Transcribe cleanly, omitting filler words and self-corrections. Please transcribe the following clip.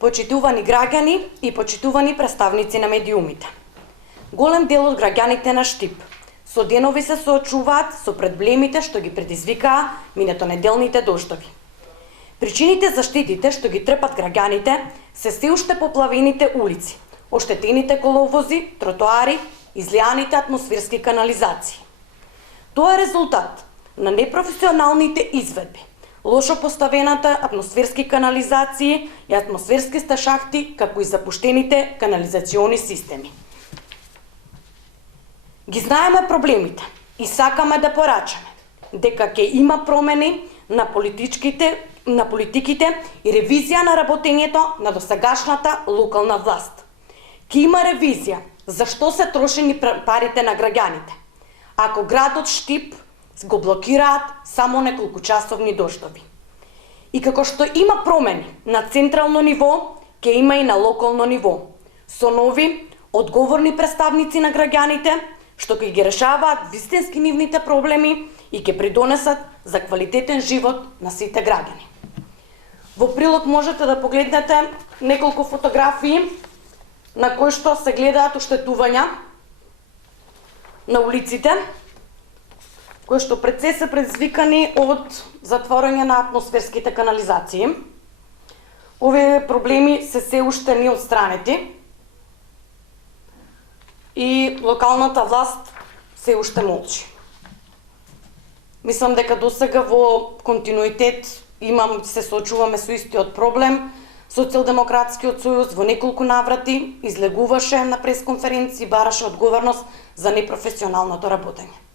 Почитувани граѓани и почитувани представници на медиумите. Голем дел од граѓаните на Штип со денови се соочуваат со проблемите што ги предизвикаа минатонеделните дождови. Причините за штетите што ги трпат граѓаните се уште поплавените улици, оштетените коловози, тротоари, излијаните атмосферски канализации. Тоа е резултат на непрофесионалните изведби, лошо поставената атмосферски канализации и атмосферски шахти, како и запуштените канализациони системи. Ги знаеме проблемите и сакаме да порачаме дека ќе има промени на политиките и ревизија на работењето на досегашната локална власт. Ќе има ревизија за што се трошени парите на граѓаните, ако градот Штип го блокираат само неколкучасовни дождови. И како што има промени на централно ниво, ќе има и на локално ниво, со нови, одговорни представници на граѓаните, што ќе ги решаваат вистински нивните проблеми и ќе придонесат за квалитетен живот на сите граѓани. Во прилог можете да погледнете неколку фотографии на кои што се гледаат оштетувања на улиците, кои што пред се се предизвикани од затворање на атмосферските канализации. Овие проблеми се уште не отстранети и локалната власт се уште молчи. Мислам дека досега во континуитет се соочуваме со истиот проблем. Социјалдемократскиот сојуз во неколку наврати излегуваше на пресконференции и бараше одговорност за непрофесионалното работење.